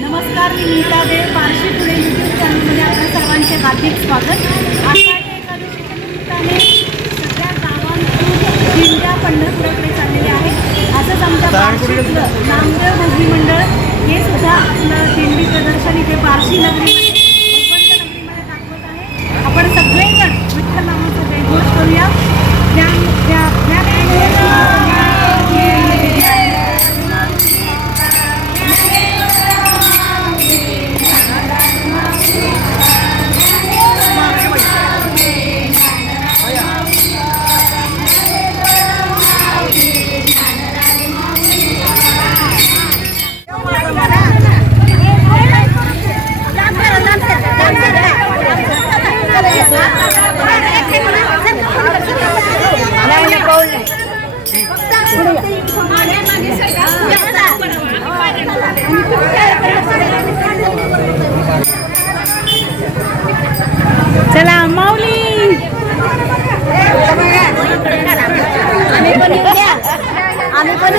नमस्कार मी नीता देव पारशी पुणे यूट्यूब चॅनलमध्ये आपल्या सर्वांचे हार्दिक स्वागत. आषाढी एकादशीच्या निमित्ताने सगळ्या गावांतून दिंड्या पंढरपुराकडे आहेत असंच आमच्या पारशीतलं नामदेव भजनी मंडळ हे सुद्धा आपलं दिंडी प्रदर्शन इथे पारशी नगरीमध्ये भगवंत नगरीमध्ये दाखवत आहे. आपण सगळेजण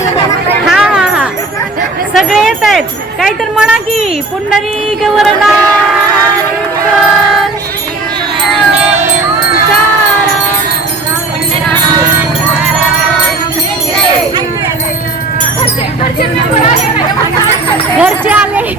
हा हा हा. सगळे येत आहेत. काहीतरी म्हणा की पुंडरी गवरला घरचे आले.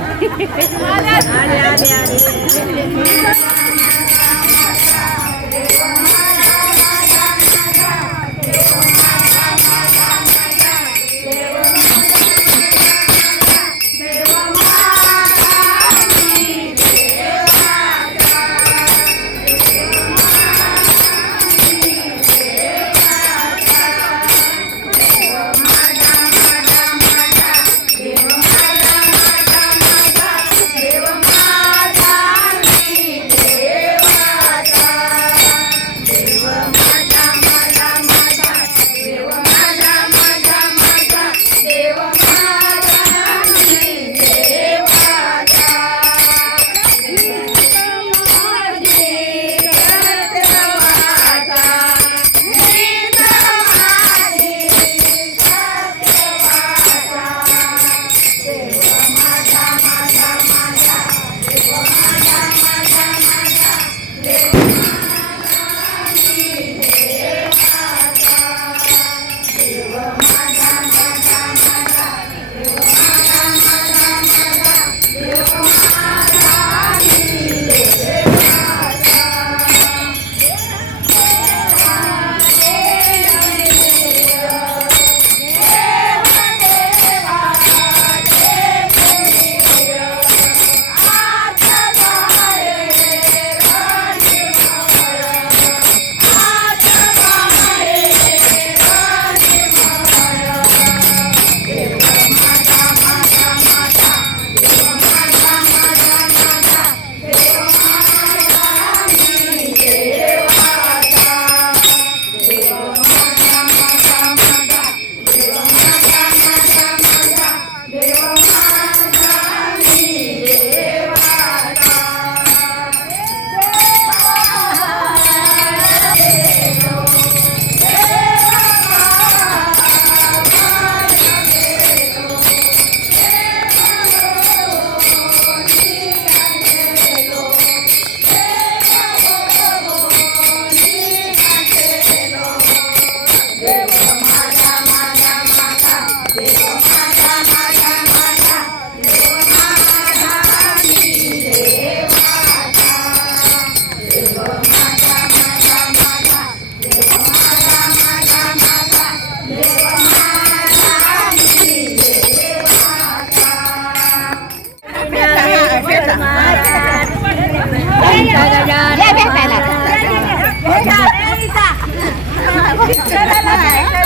来来来来